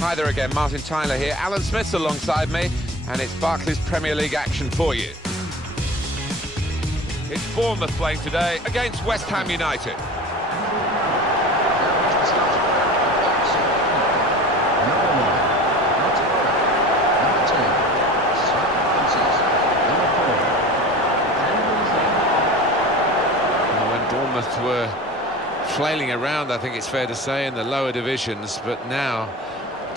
Hi there again, Martin Tyler here. Alan Smith's alongside me, and it's Barclays Premier League action for you. It's Bournemouth playing today against West Ham United. When Bournemouth were flailing around, I think it's fair to say, in the lower divisions, but now,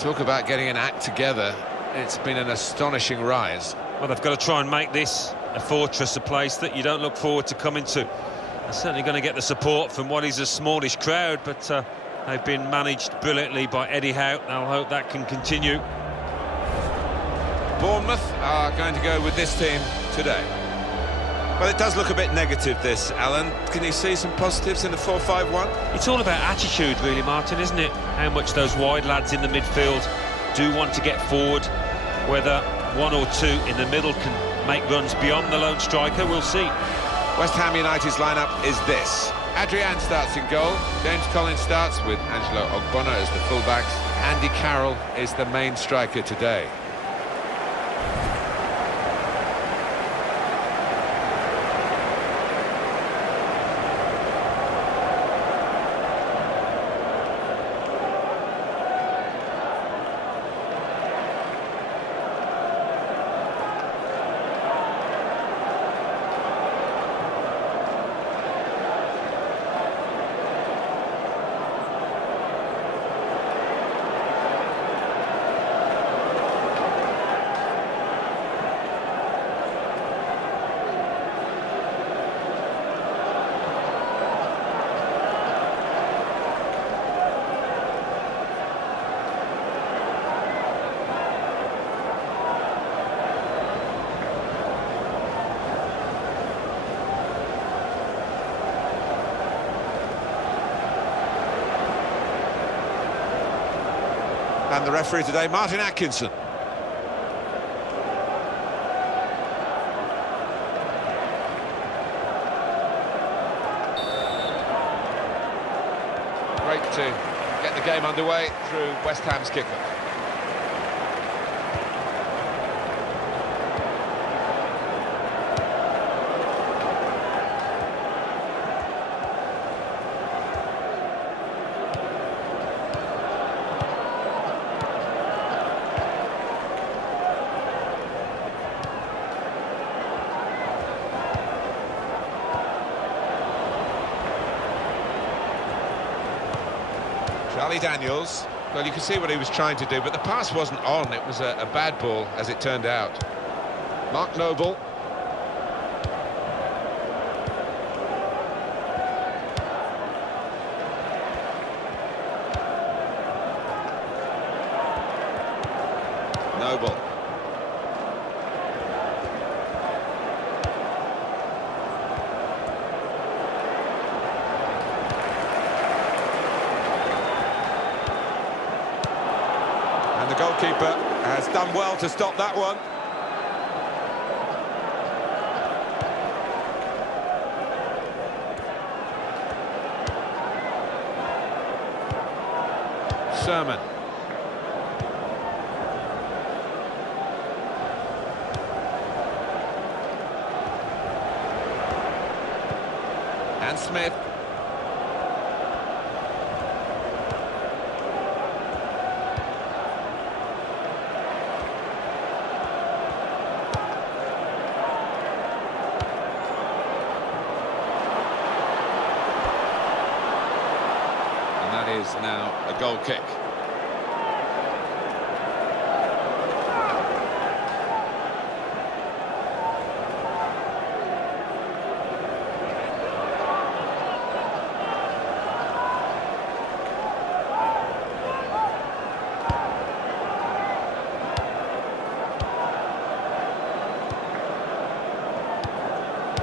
talk about getting an act together. It's been an astonishing rise. Well, they've got to try and make this a fortress, a place that you don't look forward to coming to. They're certainly going to get the support from what is a smallish crowd, but they've been managed brilliantly by Eddie Howe. I'll hope that can continue. Bournemouth are going to go with this team today. Well, it does look a bit negative, this, Alan. Can you see some positives in the 4-5-1? It's all about attitude, really, Martin, isn't it? How much those wide lads in the midfield do want to get forward. Whether one or two in the middle can make runs beyond the lone striker, we'll see. West Ham United's lineup is this. Adrian starts in goal. James Collins starts with Angelo Ogbonna as the fullbacks. Andy Carroll is the main striker today. And the referee today, Martin Atkinson. Great to get the game underway through West Ham's kickoff. Charlie Daniels, well, you can see what he was trying to do, but the pass wasn't on. It was a bad ball, as it turned out. Mark Noble. Noble. And the goalkeeper has done well to stop that one. Sermon. And Smith. Is now a goal kick.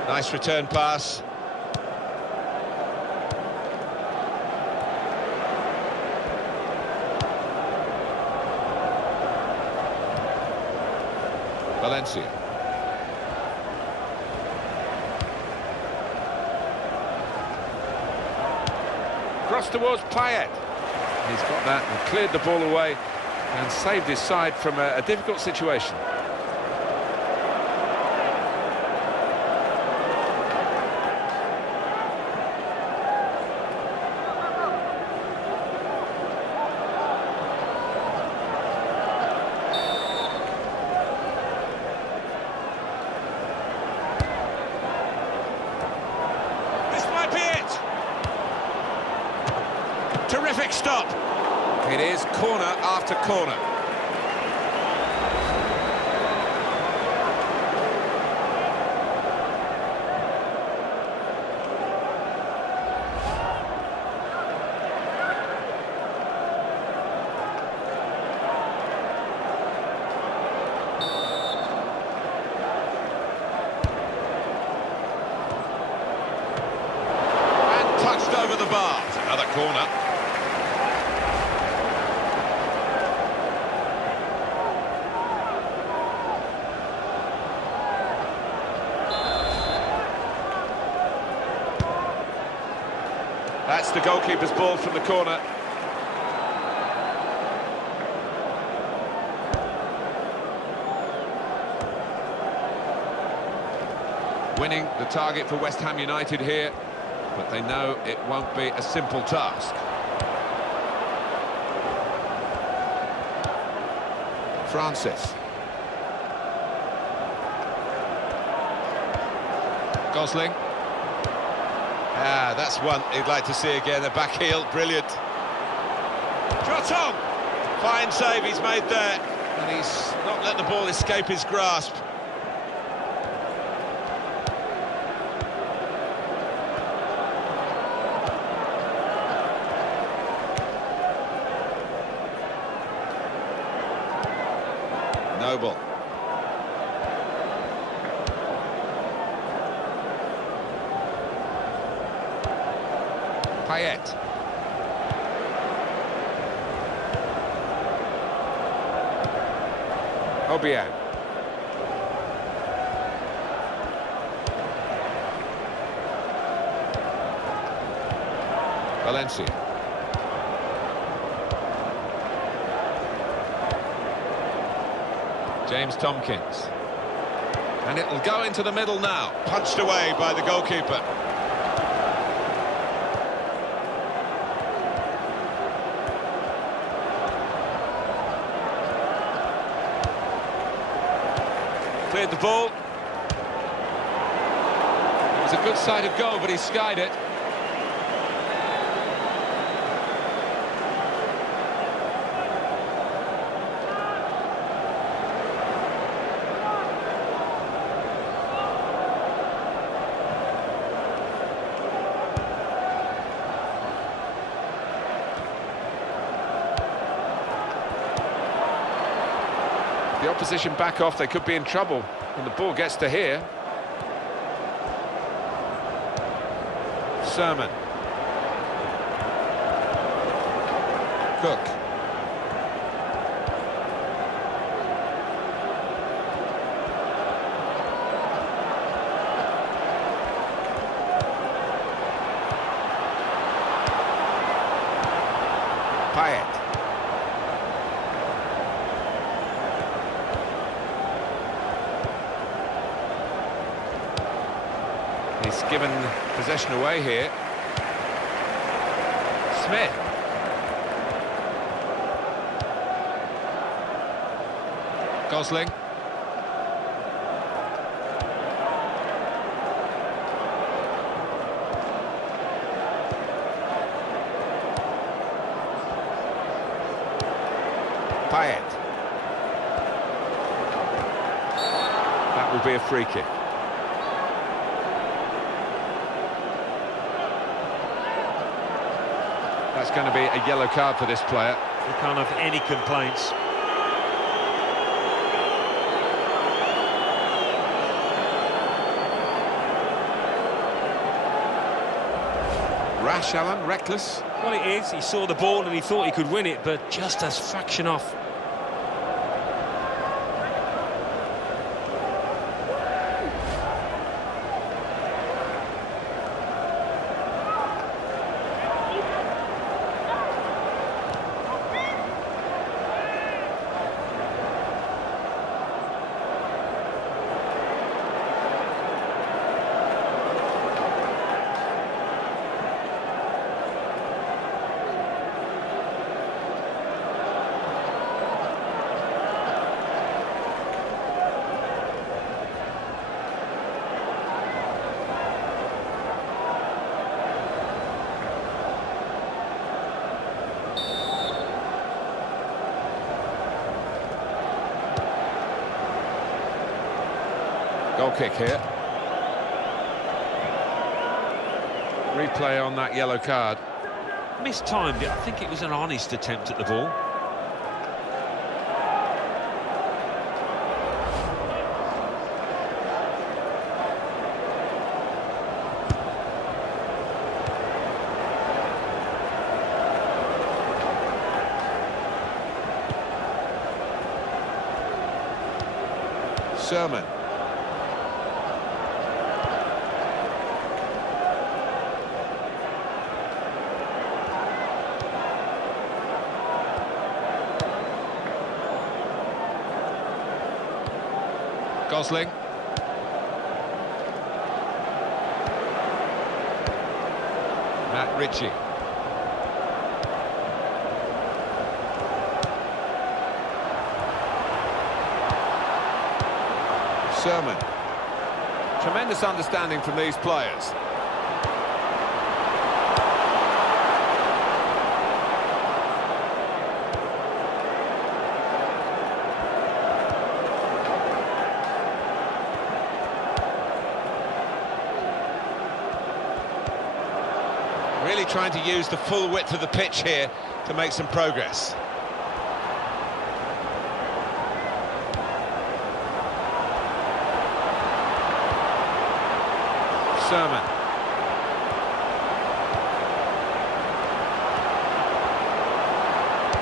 Nice return pass. Valencia. Cross towards Payet. He's got that and cleared the ball away and saved his side from a difficult situation. Terrific stop. It is corner after corner. And touched over the bar. Another corner. That's the goalkeeper's ball from the corner. Winning the target for West Ham United here, but they know it won't be a simple task. Francis. Gosling. Ah, that's one he'd like to see again, the back heel, brilliant. Trotton! Fine save he's made there, and he's not let the ball escape his grasp. Noble. Payet. Albion. Valencia. James Tompkins. And it'll go into the middle now. Punched away by the goalkeeper. Cleared the ball. It was a good sight of goal, but he skied it. The opposition back off, they could be in trouble when the ball gets to here. Sermon. Cook. Payet. He's given possession away here. Smith. Gosling. Payet. That will be a free kick. That's going to be a yellow card for this player. You can't have any complaints. Rash, Alan, reckless. Well, it is. He saw the ball and he thought he could win it, but just as fraction off. Goal kick here. Replay on that yellow card. Mistimed it. I think it was an honest attempt at the ball. Sherman. Gosling. Matt Ritchie. Sherman. Tremendous understanding from these players. Really trying to use the full width of the pitch here to make some progress. Sherman.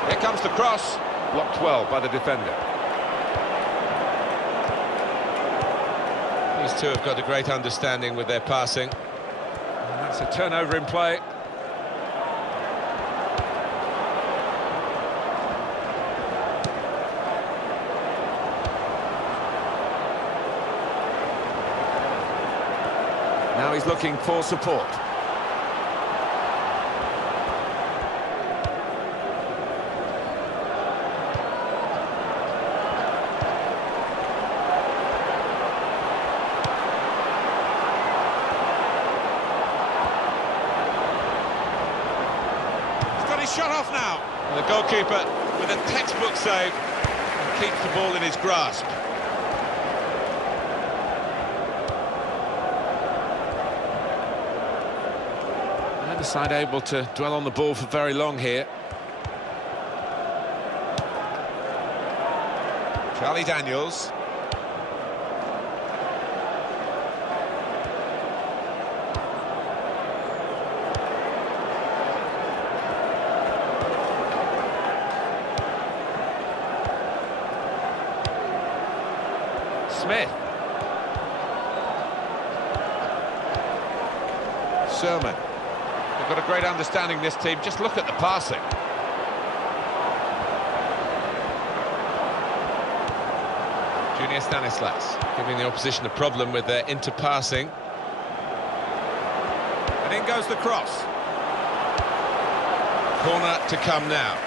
Here comes the cross. Blocked well by the defender. These two have got a great understanding with their passing. And that's a turnover in play. Now he's looking for support. He's got his shot off now. And the goalkeeper with a textbook save and keeps the ball in his grasp. The side able to dwell on the ball for very long here. Charlie Daniels. Smith. Sherman. They've got a great understanding, this team. Just look at the passing. Junior Stanislas giving the opposition a problem with their interpassing. And in goes the cross. Corner to come now.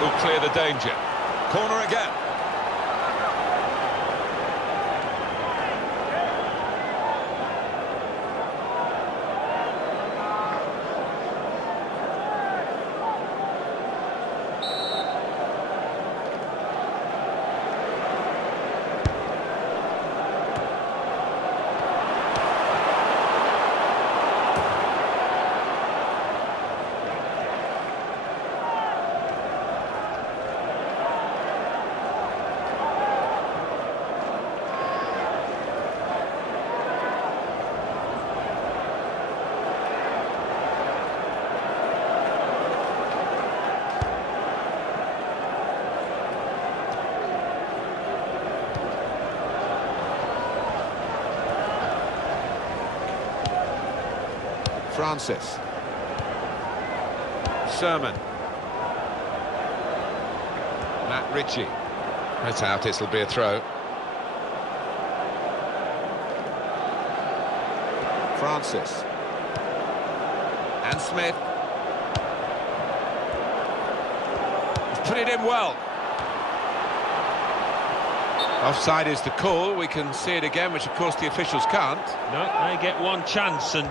Will clear the danger. Corner again. Francis. Sherman. Matt Ritchie. That's out, it'll be a throw. Francis. And Smith. He's put it in well. Offside is the call. We can see it again, which of course the officials can't. No, they get one chance, and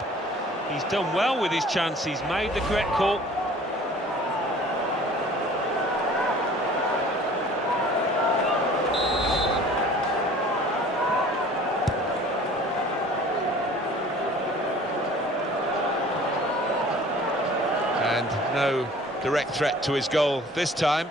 he's done well with his chance. He's made the correct call. And no direct threat to his goal this time.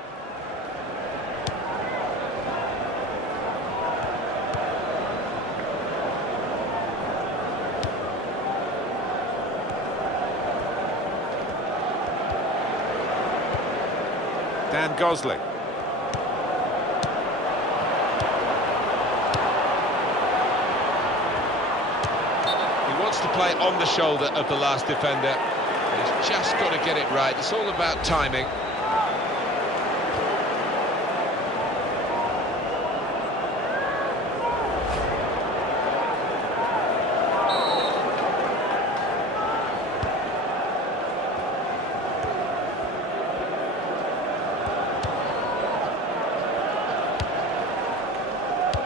Dan Gosling. He wants to play on the shoulder of the last defender. He's just got to get it right. It's all about timing.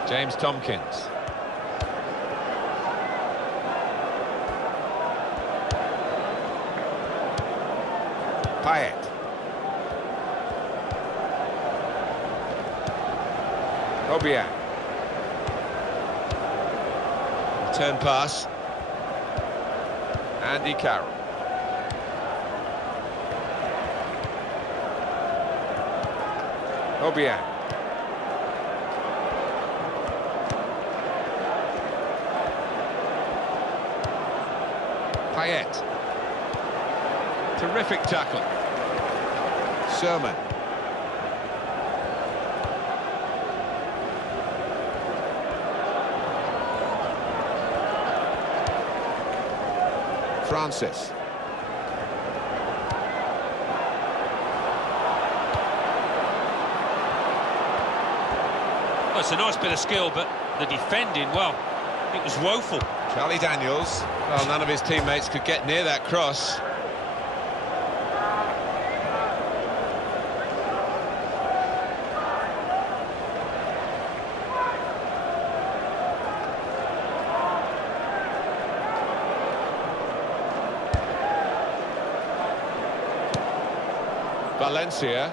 James Tompkins. Payet. Obiang. Turn pass. Andy Carroll. Obiang. Payet. Terrific tackle. Sermon. Francis. Well, it's a nice bit of skill, but the defending, well, it was woeful. Charlie Daniels. Well, none of his teammates could get near that cross. Valencia.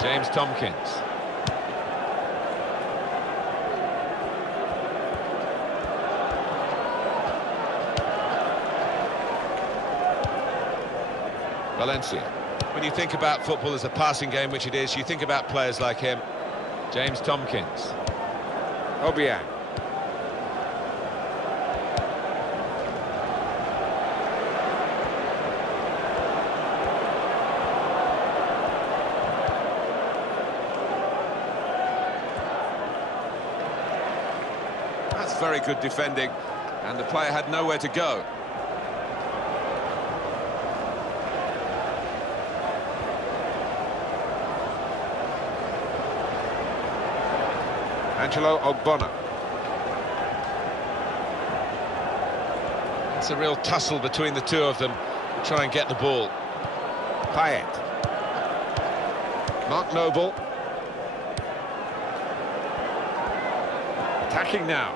James Tompkins. Valencia. When you think about football as a passing game, which it is, you think about players like him. James Tompkins. Obiang. That's very good defending, and the player had nowhere to go. Angelo Ogbonna. It's a real tussle between the two of them to try and get the ball. Payet. Mark Noble. Attacking now.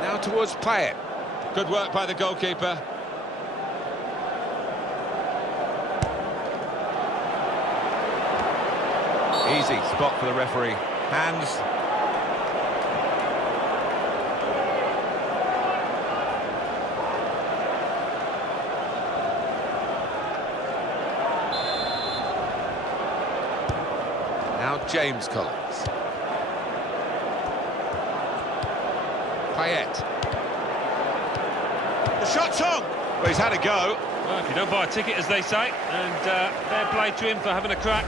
Now towards Payet. Good work by the goalkeeper. Easy spot for the referee. Hands. Now James Collins. Payet. The shot's on! Well, he's had a go. Well, if you don't buy a ticket, as they say, and fair play to him for having a crack.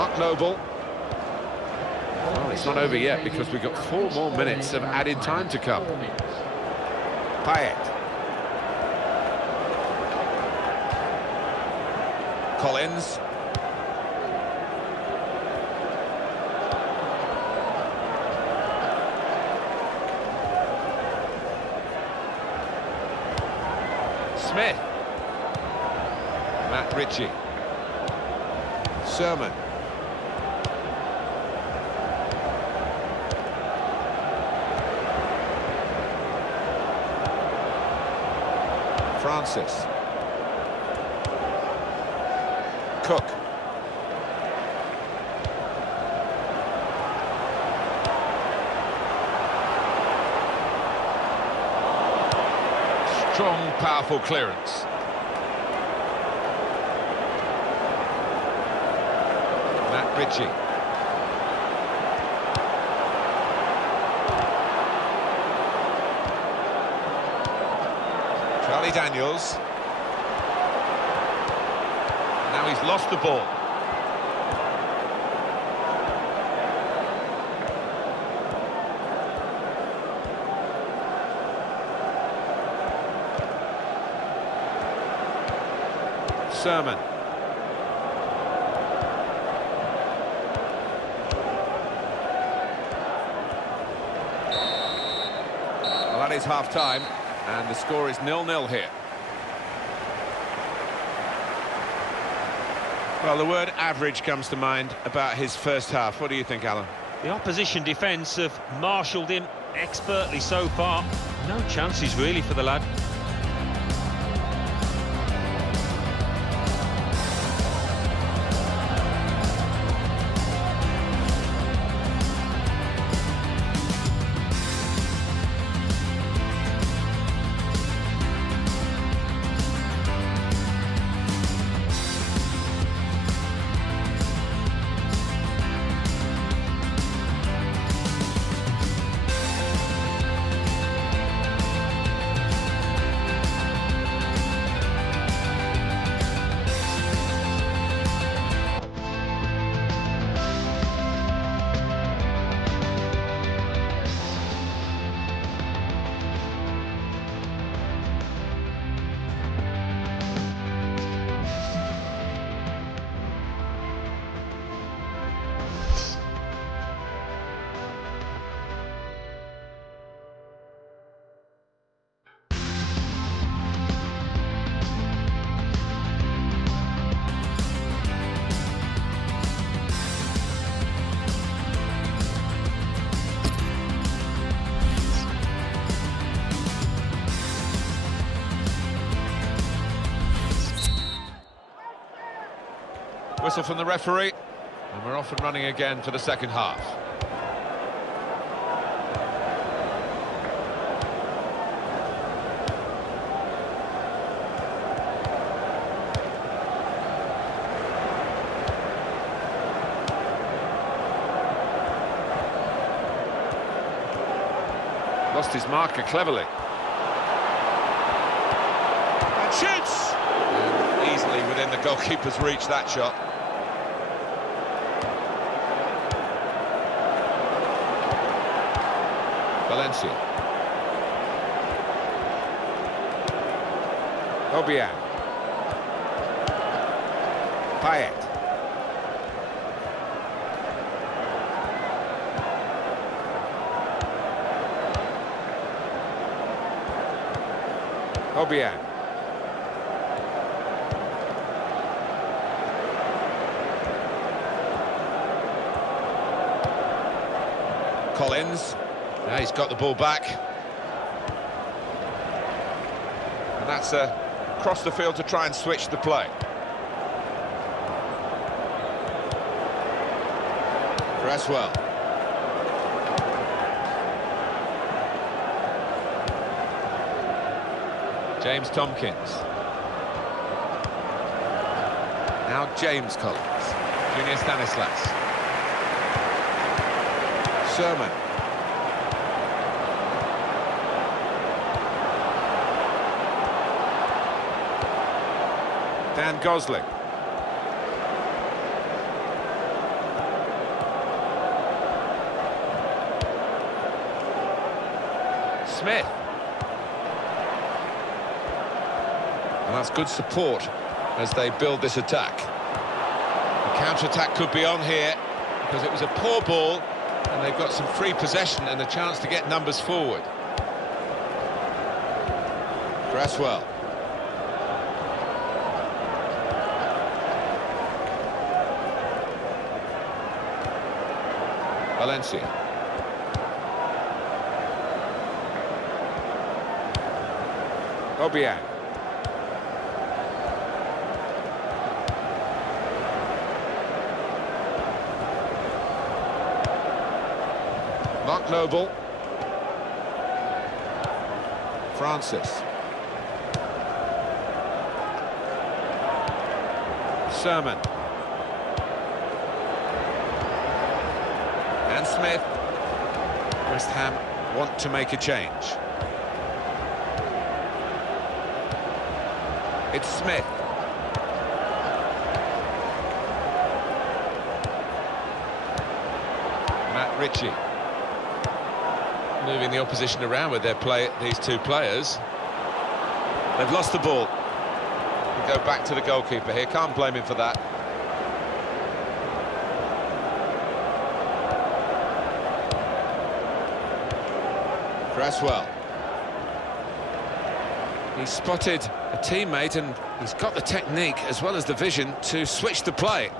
Mark Noble. Well, it's not over yet because we've got 4 more minutes of added time to come. Payet. Collins. Smith. Matt Ritchie. Sermon. Francis. Cook. Strong, powerful clearance. Matt Ritchie. Charlie Daniels. Now he's lost the ball. Sermon. Well, that is half-time, and the score is 0-0 here. Well, the word average comes to mind about his first half. What do you think, Alan? The opposition defence have marshalled him expertly so far. No chances really for the lad. Whistle from the referee, and we're off and running again for the second half. Lost his marker cleverly. And shoots! And easily within the goalkeeper's reach, that shot. Valencia. Albion. Payet. Albion. Collins. Now he's got the ball back. And that's across the field to try and switch the play. Cresswell. James Tompkins. Now James Collins. Junior Stanislas. Sermon. Dan Gosling. Smith. And that's good support as they build this attack. The counter-attack could be on here because it was a poor ball and they've got some free possession and a chance to get numbers forward. Cresswell. Valencia. Obiang. Mark Noble. Francis. Sermon. And Smith. West Ham want to make a change. It's Smith. Matt Ritchie. Moving the opposition around with these two players. They've lost the ball. We go back to the goalkeeper here. Can't blame him for that. Cresswell. He spotted a teammate and he's got the technique as well as the vision to switch the play.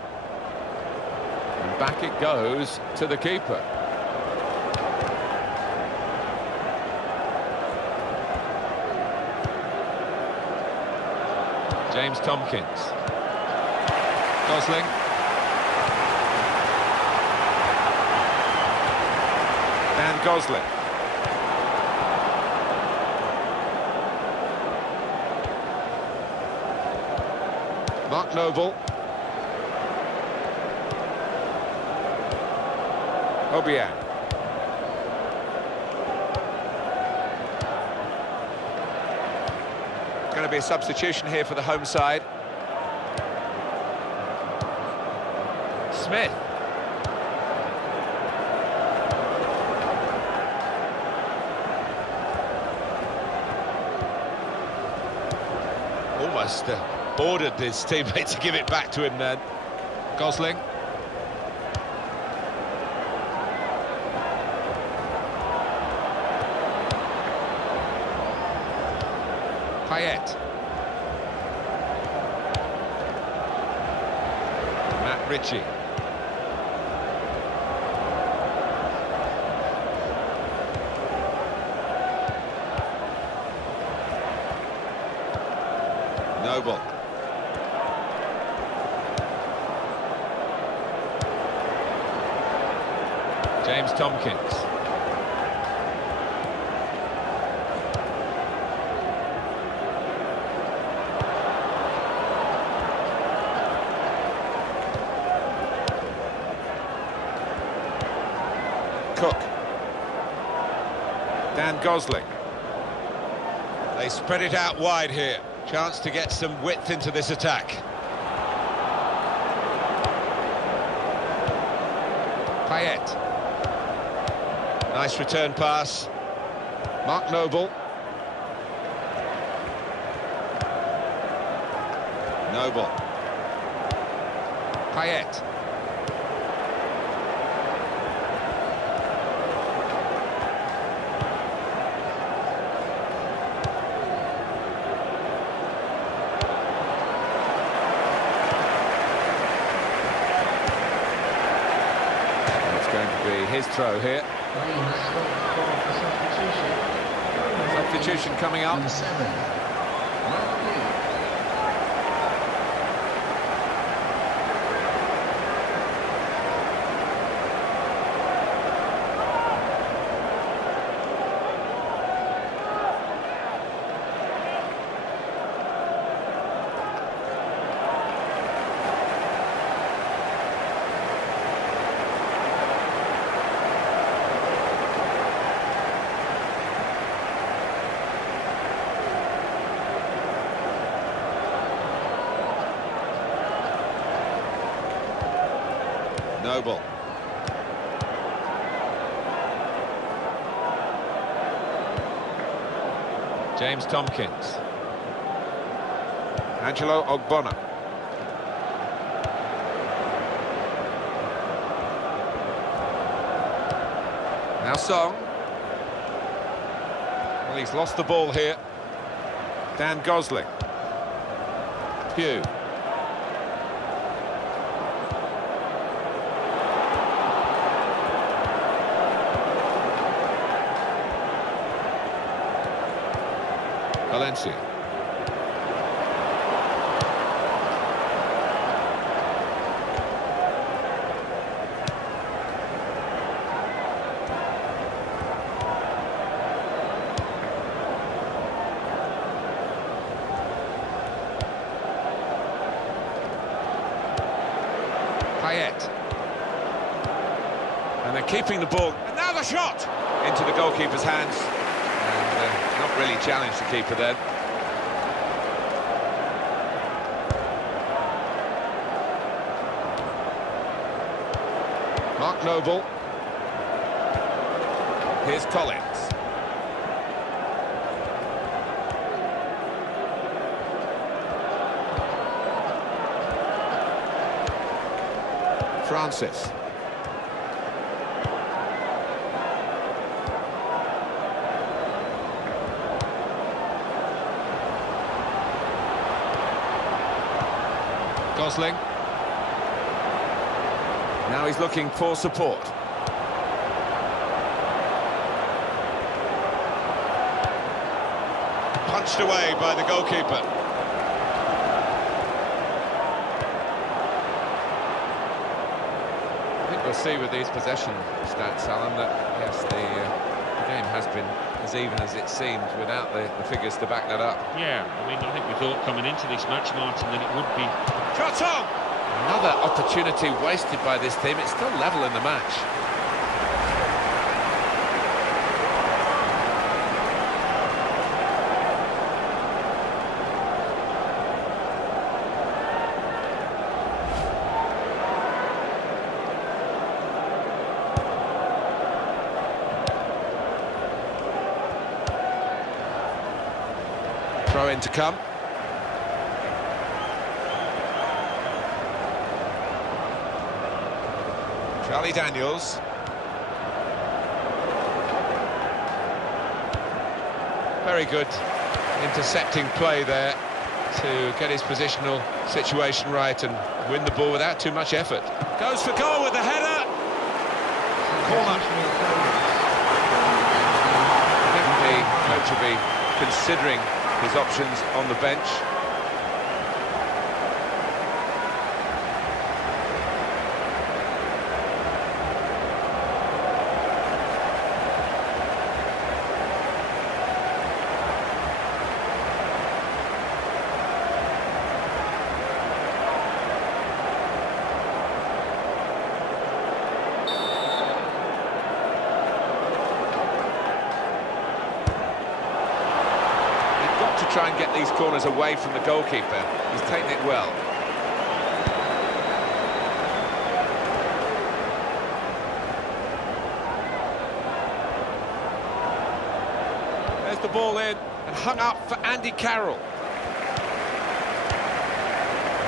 And back it goes to the keeper. James Tompkins. Gosling. Dan Gosling. Mark Noble. Obiang. Going to be a substitution here for the home side. Smith. Almost ordered his teammate to give it back to him then. Gosling. Payet. Matt Ritchie. Noble. James Tompkins. Cook. Dan Gosling. They spread it out wide here. Chance to get some width into this attack. Payet. Nice return pass. Mark Noble. Noble. Payet. His throw here. Substitution coming up. Noble. James Tompkins. Angelo Ogbonna. Now Song. Well, he's lost the ball here. Dan Gosling. WHU. Valencia. Payet. And they're keeping the ball. And now the shot! Into the goalkeeper's hands. And not really challenged the keeper then. Mark Noble. Here's Collins. Francis. Gosling. Now he's looking for support. Punched away by the goalkeeper. We'll see with these possession stats, Alan, that yes, the game has been as even as it seemed without the figures to back that up. Yeah, I mean, I think we thought coming into this match, Martin, that it would be... Shot on! Another opportunity wasted by this team. It's still level in the match. Throw in to come. Charlie Daniels. Very good intercepting play there to get his positional situation right and win the ball without too much effort. Goes for goal with the header. Corner. The coach will be considering his options on the bench. Try and get these corners away from the goalkeeper. He's taken it well. There's the ball in and hung up for Andy Carroll.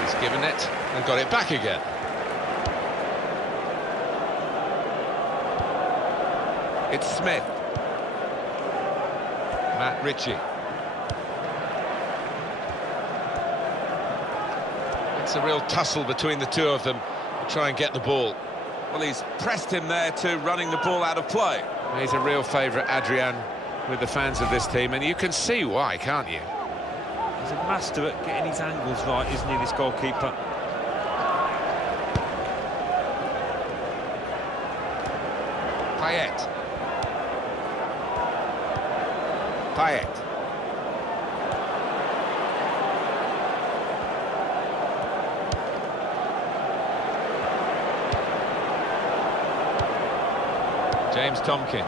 He's given it and got it back again. It's Smith. Matt Ritchie. It's a real tussle between the two of them to try and get the ball. Well, he's pressed him there to running the ball out of play. He's a real favourite, Adrian, with the fans of this team, and you can see why, can't you? He's a master at getting his angles right, isn't he, this goalkeeper? Payet. Payet. James Tompkins.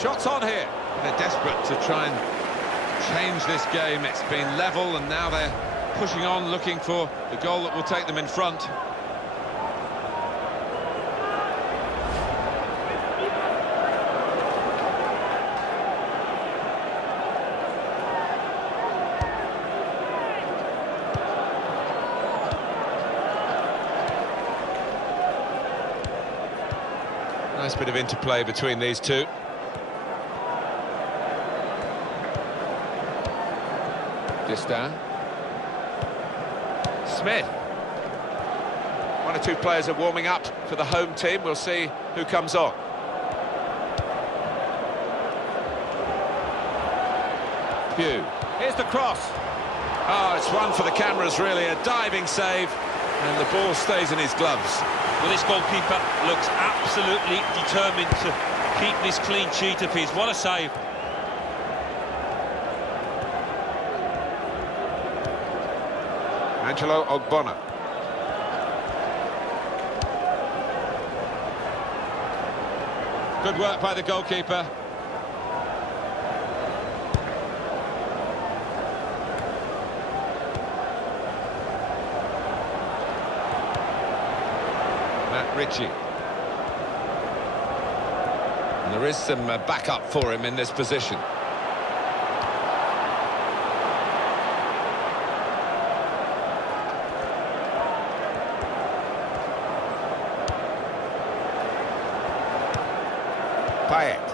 Shots on here. They're desperate to try and change this game. It's been level and now they're pushing on, looking for the goal that will take them in front. Nice bit of interplay between these two. Distin. Smith. One or two players are warming up for the home team. We'll see who comes on. BOU. Here's the cross. Oh, it's one for the cameras, really. A diving save, and the ball stays in his gloves. Well, this goalkeeper looks absolutely determined to keep this clean sheet of his. What a save. Angelo Ogbonna. Good work by the goalkeeper. Ritchie. And there is some backup for him in this position. Payet.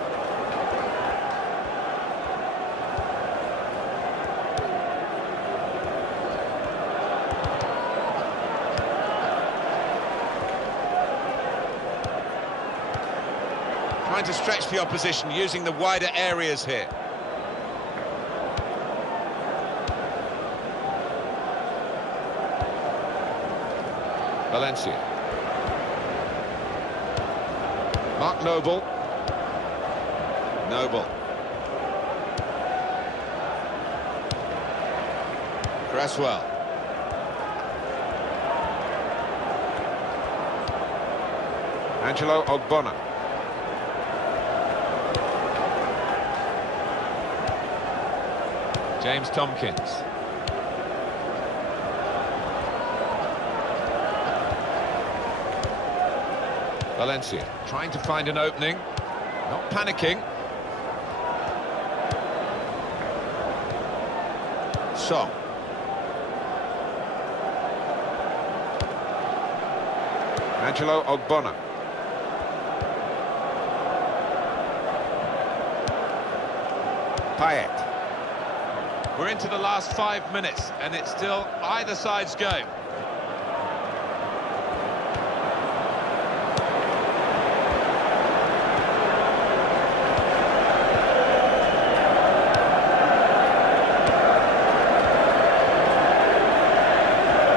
Trying to stretch the opposition, using the wider areas here. Valencia. Mark Noble. Noble. Cresswell. Angelo Ogbonna. James Tompkins. Valencia trying to find an opening, not panicking. Song. Angelo Ogbonna. Payet. We're into the last 5 minutes, and it's still either side's go.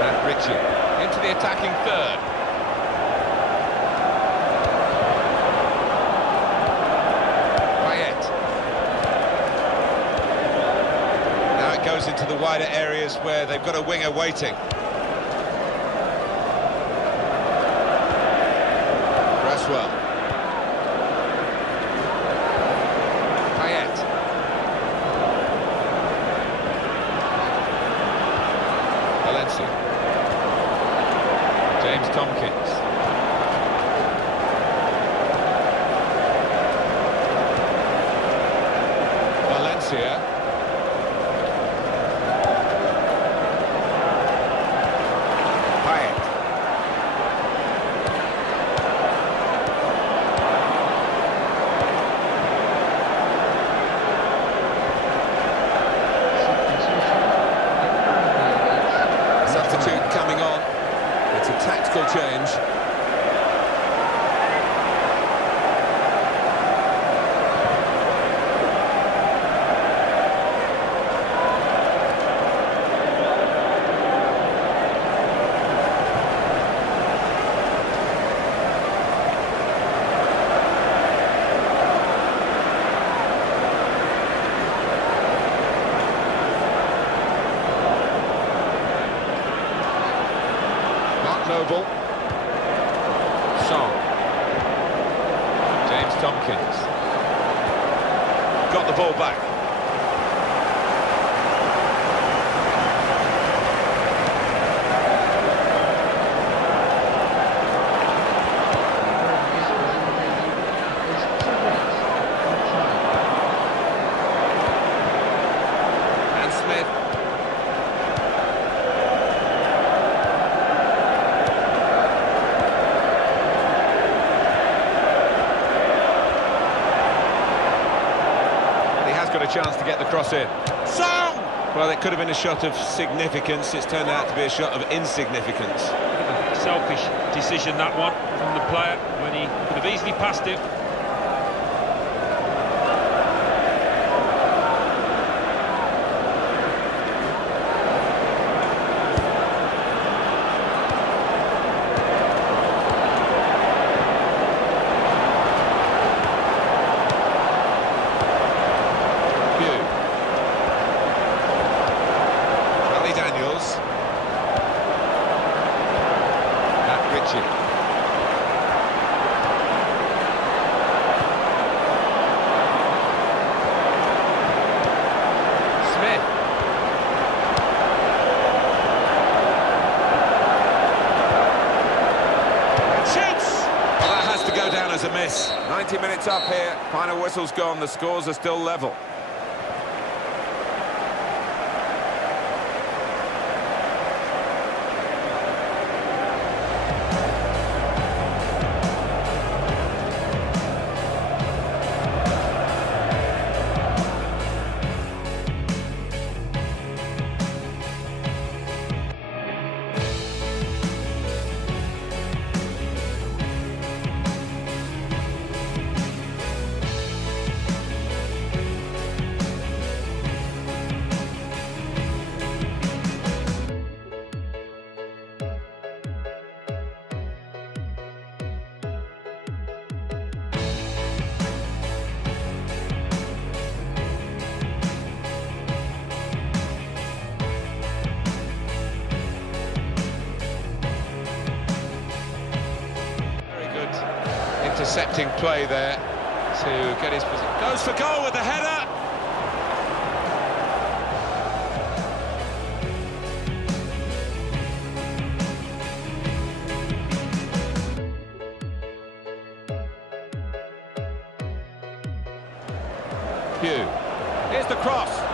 And Ritchie into the attacking third. Goes into the wider areas where they've got a winger waiting. Cresswell. Payet. Valencia. James Tompkins. Valencia. Coming on, it's a tactical change. Noble. Song. James Tompkins. Got the ball back. And Smith. chance to get the cross in. Song! Well, it could have been a shot of significance. It's turned out to be a shot of insignificance. Selfish decision, that one, from the player, when he could have easily passed it. As a miss. 90 minutes up here, final whistle's gone, the scores are still level. Intercepting play there to get his position. Goes for goal with the header. BOU. Here's the cross.